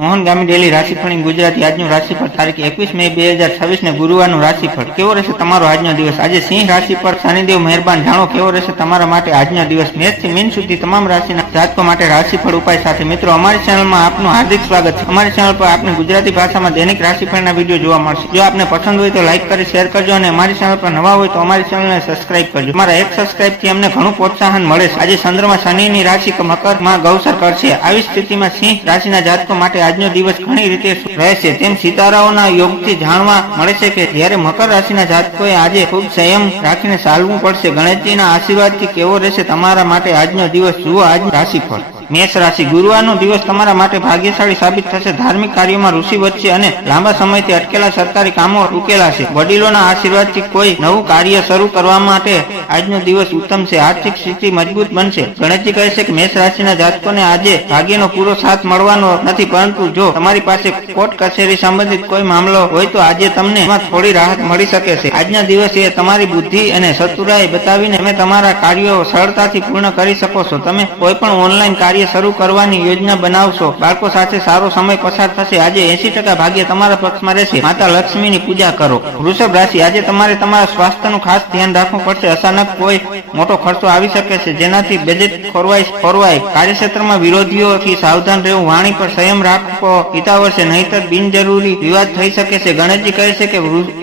મોહન ગામી daily રાશિફળ ગુજરાતી આજનું રાશિફળ તારીખ 21 મે 2026 ને ગુરુવારનું રાશિફળ કેવો રહેશે તમારો આજનો દિવસ। આજે સિંહ રાશિ પર શનિદેવ મહેરબાન જાણો કેવો રહેશે તમારા માટે આજનો દિવસ। મેષ થી મીન સુધી તમામ રાશિના જાતકો માટે રાશિફળ ઉપાય સાથે મિત્રો અમારી ચેનલમાં આપનું હાર્દિક સ્વાગત છે। અમારી ચેનલ પર આપને ગુજરાતી ભાષામાં દૈનિક રાશિફળના વિડીયો જોવા મળશે। જો આપને પસંદ હોય તો લાઈક કરી શેર કરજો અને અમારી ચેનલ પર નવા હોય તો અમારી ચેનલને સબસ્ક્રાઇબ કરજો। તમારા એક સબસ્ક્રાઇબ થી અમને ઘણું પ્રોત્સાહન મળે છે। આજે ચંદ્રમાં શનિની રાશિ મકરમાં ગૌચર કરશે। આવી સ્થિતિમાં સિંહ રાશિના જાતકો માટે આજનો દિવસ ઘણી રીતે રહેશે તેમ સિતારાઓના યોગથી જાણવા મળે છે કે જ્યારે મકર રાશિના જાતકોએ આજે ખૂબ સંયમ રાખીને ચાલવું પડશે। ગણેશજીના આશીર્વાદથી કેવો રહેશે તમારા માટે આજનો દિવસ જુઓ આજનું રાશિફળ। મેષ રાશિ ગુરુવારનો દિવસ તમારા માટે ભાગ્યશાળી સાબિત થશે। ધાર્મિક કાર્યોમાં રુચિ વધશે અને લાંબા સમયથી અટકેલા સરકારી કામો ઉકેલાશે। વડીલોના આશીર્વાદથી કોઈ નવું કાર્ય શરૂ કરવા માટે આજનો દિવસ ઉત્તમ છે। આર્થિક સ્થિતિ મજબૂત બનશે। ગણેશજી કહે છે કે મેષ રાશિના જાતકોને આજે ભાગ્યનો પૂરો સાથ મળવાનો નથી, પરંતુ જો તમારી પાસે કોર્ટ કચેરી સંબંધિત કોઈ મામલો હોય તો આજે તમને એમાં થોડી રાહત મળી શકે છે। આજના દિવસે તમારી બુદ્ધિ અને ચતુરાઈ બતાવીને તમે તમારા કાર્યો સરળતાથી પૂર્ણ કરી શકો છો। તમે કોઈ પણ ઓનલાઈન કાર્ય શરૂ કરવાની યોજના બનાવશો। બાળકો સાથે સારો સમય પસાર થશે। આજે 80% ભાગ્ય તમારા પક્ષમાં રહેશે। માતા લક્ષ્મીની પૂજા કરો। વૃષભ રાશિ આજે તમારે તમારા સ્વાસ્થ્યનું ખાસ ધ્યાન રાખવું પડશે। અચાનક કોઈ મોટો ખર્ચો આવી શકે છે જેનાથી બજેટ ખોરવાય। કાર્યક્ષેત્રમાં વિરોધીઓથી સાવધાન રહેવું। વાણી પર સંયમ રાખવો હિતાવહ છે, નહીતર બિનજરૂરી વિવાદ થઈ શકે છે। ગણેશજી કહે છે કે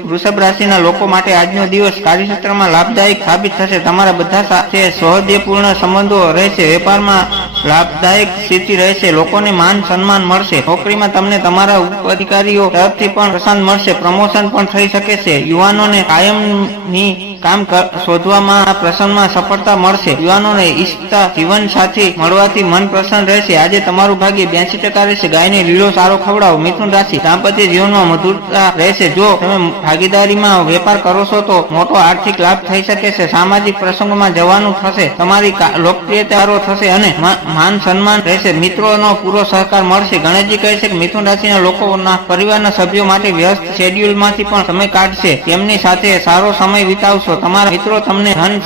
વૃષભ રાશિના લોકો માટે આજનો દિવસ કાર્યક્ષેત્રમાં લાભદાયક સાબિત થશે। તમારા બધા સાથે સૌહાર્દપૂર્ણ સંબંધો રહેશે। વેપારમાં લાભદાયક સ્થિતિ રહેશે। લોકોને માન સન્માન મળશે। નોકરીમાં તમને તમારા અધિકારીઓ તરફથી પણ પ્રશંસા મળશે। પ્રમોશન પણ થઈ શકે છે। યુવાનોને કાયમની કામ શોધવામાં પ્રસંગમાં સફળતા મળશે। યુવાનોને ઈચ્છતા જીવન સાથી મળવાથી મન પ્રસન્ન રહેશે। આજે તમારું ભાગ્ય 82% રહેશે। ગાયને લીલો સારો ખવડાવો। મિથુન રાશિ દાંપત્ય જીવનમાં મધુરતા રહેશે। જો તમે ભાગીદારીમાં વેપાર કરો છો તો મોટો આર્થિક લાભ થઈ શકે છે। સામાજિક પ્રસંગોમાં જવાનું થશે। તમારી લોકપ્રિયતા થશે અને માન સન્માન રહેશે। મિત્રોનો પૂરો સહકાર મળશે। ગણેશજી કહે છે કે મિથુન રાશિના લોકોના પરિવારના સભ્યો માટે વ્યસ્ત શેડ્યુલમાંથી પણ સમય કાઢશે। તેમની સાથે સારો સમય વિતાવશો। તમારા મિત્રો તમને ધન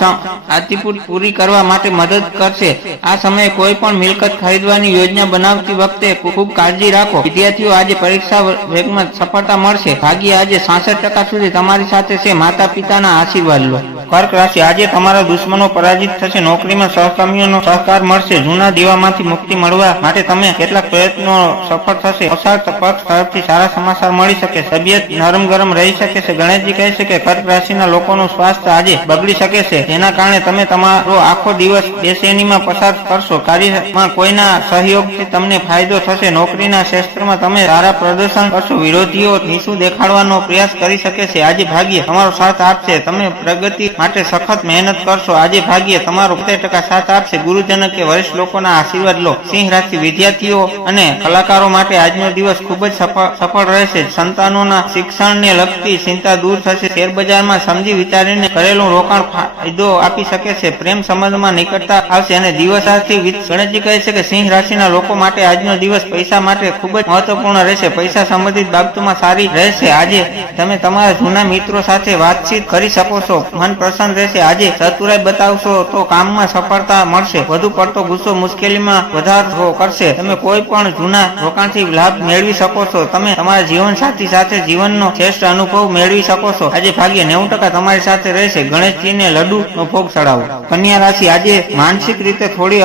આતિપૂર્તિ પૂરી કરવા માટે મદદ કરશે। આ સમયે કોઈ પણ મિલકત ખરીદવાની યોજના બનાવતી વખતે ખૂબ કાળજી રાખો। વિદ્યાર્થીઓ આજે પરીક્ષા વેગમાં સફળતા મળશે। ભાગ્ય આજે 66% સુધી તમારી સાથે છે। માતા પિતાના આશીર્વાદ લો। કર્ક રાશિ આજે તમારા દુશ્મનો પરાજિત થશે। નોકરીમાં સહકર્મીઓનો સહકાર મળશે। જૂના દેવામાંથી મુક્તિ મળવા માટે તમે કેટલાક પ્રયત્નો સફળ થશે। અવસર પક્ષ તરફથી સારા સમાચાર મળી શકે। તબિયત નરમ ગરમ રહી શકે છે। ગણેશજી કહે છે કે કર્ક રાશિના લોકોનું સ્વાસ્થ્ય આજે બગડી શકે છે, જેના કારણે તમે તમારો આખો દિવસ બેચેનીમાં પસાર કરશો। કાર્યમાં કોઈના સહયોગથી તમને ફાયદો થશે। નોકરીના ક્ષેત્રમાં તમે સારા પ્રદર્શન કરશો। વિરોધીઓ નીચું દેખાડવાનો પ્રયાસ કરી શકે છે। આજે ભાગ્ય તમારો સાથ આપશે। તમે પ્રગતિ માટે સખત મહેનત કરશો। આજે ભાગ્ય તમારો 70% સાથ આપશે। ગુરુજન કે વરિષ્ઠ લોકોના આશીર્વાદ લો। સિંહ રાશિ વિદ્યાર્થીઓ અને કલાકારો માટે આજનો દિવસ ખૂબ જ સફળ રહેશે। સંતાનોના શિક્ષણને લગતી ચિંતા દૂર થશે। શેરબજારમાં સમજી વિચારીને કરેલું રોકાણ ફાયદો આપી શકે છે। પ્રેમ સંબંધમાં નિકટતા આવશે અને દિવસાથી ગણેશજી કહે છે કે સિંહ રાશિના લોકો માટે આજનો દિવસ પૈસા માટે ખૂબ જ મહત્વપૂર્ણ રહેશે। પૈસા સંબંધિત બાબતોમાં સારી રહેશે। આજે તમે તમારા જૂના મિત્રો સાથે વાતચીત કરી શકો છો। મન પ્રસન્ન રહેશે। આજે ચતુરાઈ બતાવશો તો કામમાં સફળતા મળશે। વધુ પડતો ગુસ્સો મુશ્કેલીમાં વધારો કરશે। તમે કોઈ પણ જૂના રોકાણથી લાભ મેળવી શકો છો। તમે તમારા જીવનસાથી સાથે જીવનનો શ્રેષ્ઠ અનુભવ મેળવી શકો છો। આજે ભાગ્ય 90% તમારી સાથે રહેશે। ગણેશજીને લડ્ડુનો ભોગ ચડાવો। કન્યા રાશિ આજે માનસિક રીતે થોડી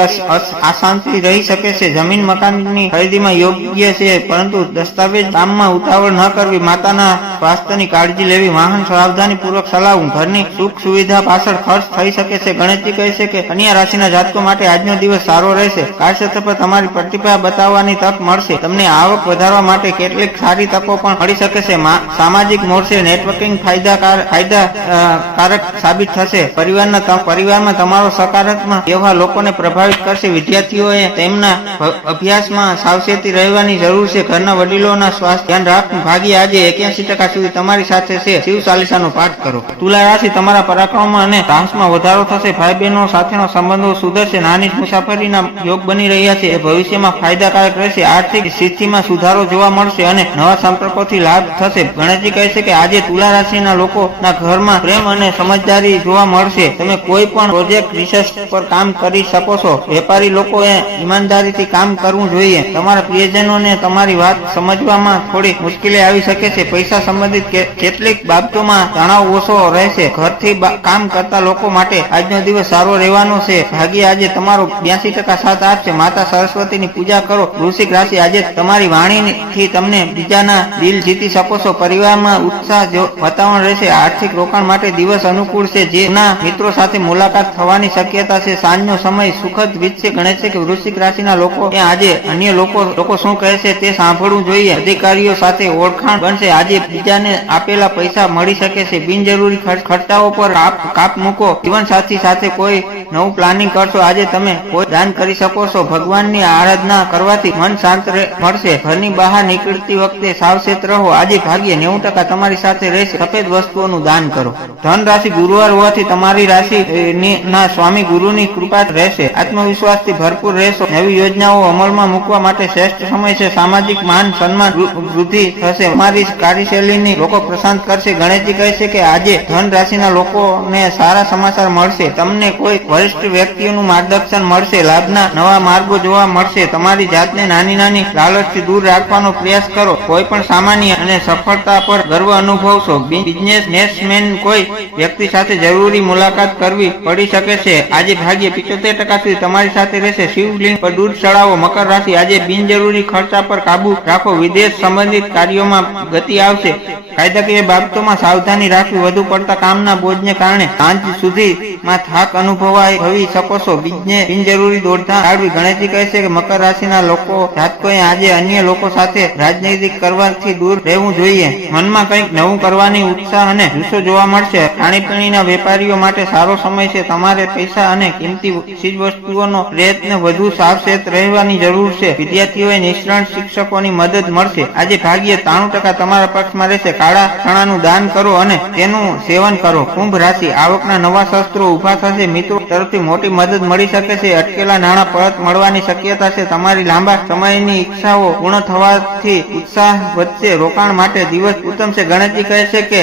અશાંતિ રહી શકે છે। જમીન મકાનની ખરીદીમાં યોગ્ય છે, પરંતુ દસ્તાવેજ કામમાં ઉતાવળ ન કરવી। માતાના સ્વાસ્થ્યની કાળજી લેવી। વાહન સાવધાનીપૂર્વક ચલાવવું। ઘરની સુખ સુવિધા પાછળ ખર્ચ થઈ શકે છે। ગણેશજી કહે છે કે કન્યા રાશિના જાતકો માટે આજનો દિવસ સારો રહેશે। કાર્યક્ષેત્ર પર તમારી પ્રતિભા બતાવવાની તક મળશે। તમને આવક વધારવા માટે કેટલીક સારી તકો પણ મળી શકે છે। સામાજિક મોરચે નેટવર્કિંગ ફાયદાકારક સાબિત થશે। પરિવારમાં તમારો સકારાત્મક વ્યવહાર લોકોને પ્રભાવિત કરશે। વિદ્યાર્થીઓએ તેમના અભ્યાસમાં સાવચેતી રહેવાની જરૂર છે। ઘરના વડીલોના સ્વાસ્થ્ય ધ્યાન રાખવું। ભાગ્ય આજે 81% સુધી તમારી સાથે છે। શિવ ચાલીસાનો પાઠ કરો। તુલા રાશિ તમારા પરાક્રમમાં અને સાહસમાં વધારો થશે। ભાઈ બહેનો સાથેનો સંબંધો સુધરશે। નાની મુસાફરીના યોગ બની રહ્યા છે એ ભવિષ્યમાં ફાયદાકારક રહેશે. આર્થિક સ્થિતિમાં સુધારો જોવા મળશે અને નવા સંપર્કોથી લાભ થશે. ગણેશજી કહે છે કે આજે તુલા રાશિના લોકોના ઘરમાં પ્રેમ અને સમજદારી જોવા મળશે. તમે કોઈ પણ પ્રોજેક્ટ રિસર્ચ પર કામ કરી શકો છો. વેપારી લોકોએ ઈમાનદારીથી કામ કરવું જોઈએ. તમારા પ્રિયજનોને તમારી વાત સમજવામાં થોડી મુશ્કેલી આવી શકે છે. પૈસા સંબંધિત કેટલીક બાબતોમાં તણાવ ઓછો રહેશે. ઘરથી કામ કરતા લોકો માટે આજનો દિવસ સારો રહેવાનો છે. ભાગ્ય આજે તમારો 82% સાથ આપશે. માતા સરસ્વતીની પૂજા કરો. વૃશ્ચિક રાશિ આજે તમારી વાણીથી તમને બીજાના દિલ જીતી શકો છો. પરિવારમાં ઉત્સાહ વાતાવરણ રહેશે. આર્થિક રોકાણ માટે દિવસ અનુકૂળ છે. જેના મિત્રો સાથે મુલાકાત થવાની શક્યતા છે. સાંજનો સમય સુખદ વીતશે. ગણેશ છે કે વૃશ્ચિક રાશિના લોકો આજે અન્ય લોકો શું કહે છે તે સાંભળવું જોઈએ. અધિકારીઓ સાથે ઓળખાણ બનશે. આજે બીજાને આપેલા પૈસા મળી શકે છે. બિનજરૂરી ખર્ચાઓ પર કાપ મૂકો. જીવનસાથી સાથે કોઈ નવું પ્લાનિંગ કરશો. આજે તમે કોઈ દાન કરી શકો છો. ભગવાનની આરાધના કરવાથી મન શાંત મળશે. ઘરની બહાર નીકળતી વખતે સાવચેત રહો. આજે ભાગ્ય 90% તમારી સાથે રહેશે. સફેદ વસ્તુઓનું દાન કરો. ધન રાશિ ગુરુવાર હોવાથી તમારી રાશિ ના સ્વામી ગુરુની કૃપા રહેશે. આત્મવિશ્વાસથી ભરપૂર રહેશો. નવી યોજનાઓ અમલમાં મૂકવા માટે શ્રેષ્ઠ સમય છે. સામાજિક માન સન્માન વૃદ્ધિ થશે. તમારી કાર્યશૈલીની લોકો પસંદ કરશે. ગણેશજી કહે છે કે આજે ધન રાશિના લોકોને સારા સમાચાર મળશે. તમને કોઈ વરિષ્ઠ વ્યક્તિઓનું માર્ગદર્શન મળશે. લાભના નવા માર્ગો જોવા મળશે. તમારી જાતને નાની લાલચથી દૂર રાખવાનો પ્રયાસ કરો. કોઈ પણ સામાન્ય અને સફળતા પર ગર્વ અનુભવશો. બિઝનેસમેન કોઈ વ્યક્તિ સાથે જરૂરી મુલાકાત કરવી પડી શકે છે. આજે ભાગ્ય 75% સુધી તમારી સાથે રહેશે. શિવલિંગ પર દૂધ ચડાવો. મકર રાશિ આજે બિનજરૂરી ખર્ચા પર કાબુ રાખો. વિદેશ સંબંધિત કાર્યોમાં ગતિ આવશે. કાયદાકીય બાબતોમાં સાવધાની રાખવી. વધુ પડતા કામના બોજને કારણે સાંજ સુધીમાં થાક અનુભવી શકો છો. બિનજરૂરી દોડધામ ટાળવી. ગણેશજી કહે છે કે મકર રાશિના જાતકોએ આજે અન્ય લોકો સાથે રાજનીતિ કરવાથી દૂર રહેવું જોઈએ. મનમાં કંઈક નવું કરવાની ઉત્સાહ અને જુસ્સો જોવા મળશે. ખાણીપીણીના વેપારીઓ માટે સારો સમય છે. તમારે પૈસા અને કિંમતી ચીજવસ્તુઓનો પ્રયત્ન વધુ સાવચેત રહેવાની જરૂર છે. વિદ્યાર્થીઓએ નિષ્ણાત શિક્ષકોની મદદ મળશે. આજે ભાગ્ય 93% તમારા પક્ષમાં રહેશે. કાળા ચણાનું દાન કરો અને તેનું સેવન કરો. કુંભ રાશિ આવકના નવા શસ્ત્રો ઉભા થશે. મિત્રો તરફથી મોટી મદદ મળી શકે છે. અટકેલા નાણાં પરત મળવાની શક્યતા છે. તમારી લાંબા સમયની ઈચ્છાઓ પૂર્ણ થવાથી ઉત્સાહ વધશે. રોકાણ માટે દિવસ ઉત્તમ છે. ગણેશજી કહે છે કે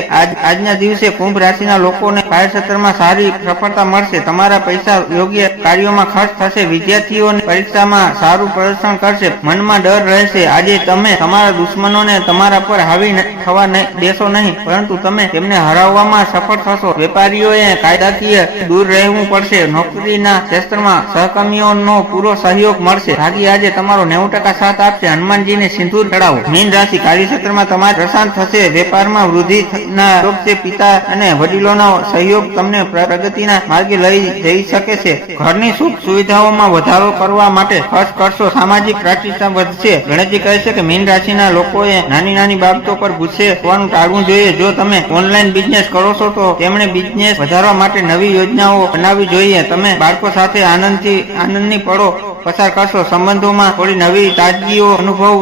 આજના દિવસે કુંભ રાશિના લોકોને કાર્યક્ષેત્રમાં સારી સફળતા મળશે. તમારા પૈસા યોગ્ય કાર્યોમાં ખર્ચ થશે. વિદ્યાર્થીઓને પરીક્ષામાં સારું પ્રદર્શન કરશે. મનમાં ડર રહેશે. આજે તમે તમારા દુશ્મનોને તમારા પર હાવી થવા દેશો નહીં, પરંતુ તમે તેમને હરાવવામાં સફળ થશો. વેપારીઓએ કાયદાકીય દૂર રહેવું પડશે. નોકરીના ક્ષેત્રમાં સહકર્મીઓનો પૂરો સહયોગ મળશે. ભાગ્ય આજે તમારો 90% સાથ આપશે. હનુમાનજીને સિંદૂર ચડાવો. મીન રાશિ કાર્યક્ષેત્રમાં તમારે પ્રશાંત થશે. વેપારમાં વૃદ્ધિના યોગ છે. પિતા અને વડીલોનો સહયોગ તમને પ્રગતિના માર્ગે લઈ જઈ શકે છે. ઘરની સુખ સુવિધાઓમાં વધારો કરવા માટે ખર્ચ કરશો. સામાજિક પ્રતિષ્ઠા વધશે. ગણેશજી કહે છે કે મીન રાશિના લોકોએ નાની બાબતો પર ગુસ્સે થવાનું ટાળવું જોઈએ. જો તમે ઓનલાઈન બિઝનેસ કરો છો તો તેમણે બિઝનેસ વધારવા માટે નવી યોજનાઓ બનાવવી જોઈએ. તમે બાળકો સાથે આનંદની પળો પસાર કરશો. સંબંધોમાં થોડી નવી તાજગીઓ અનુભવ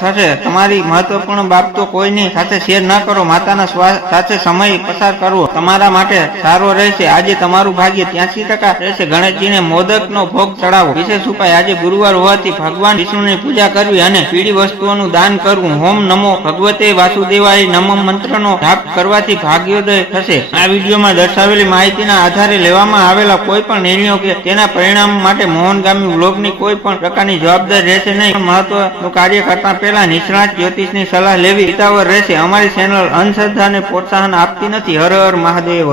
થશે. તમારી મહત્વપૂર્ણ બાબતો કોઈની સાથે શેર ન કરો. માતાના સાથે સમય પસાર કરવો તમારા માટે સારો રહેશે. આજે તમારું ભાગ્ય 83% રહેશે. ગણેશજીને મોદકનો ભોગ ચડાવો. વિશેષ ઉપાય આજે ગુરુવાર હોવાથી ભગવાન વિષ્ણુની પૂજા કરવી અને પીળી વસ્તુઓનું દાન કરવું. ઓમ નમો ભગવતે વાસુદેવાય નમઃ મંત્રનો જાપ કરવાથી ભાગ્યોદય થશે. આ વિડીયોમાં દર્શાવેલી માહિતીના આધારે લેવામાં આવેલા કોઈ પણ નિર્ણયો કે તેના પરિણામ માટે મોહનગામી વ્લોગની કોઈ પણ પ્રકારની જવાબદારી રહેશે નહીં. મહત્વનું કાર્ય કરતા પહેલા નિષ્ણાત જ્યોતિષની સલાહ લેવી હિતાવહ રહેશે. અમારી ચેનલ અંધશ્રદ્ધાને પ્રોત્સાહન આપતી નથી. હર હર મહાદેવ.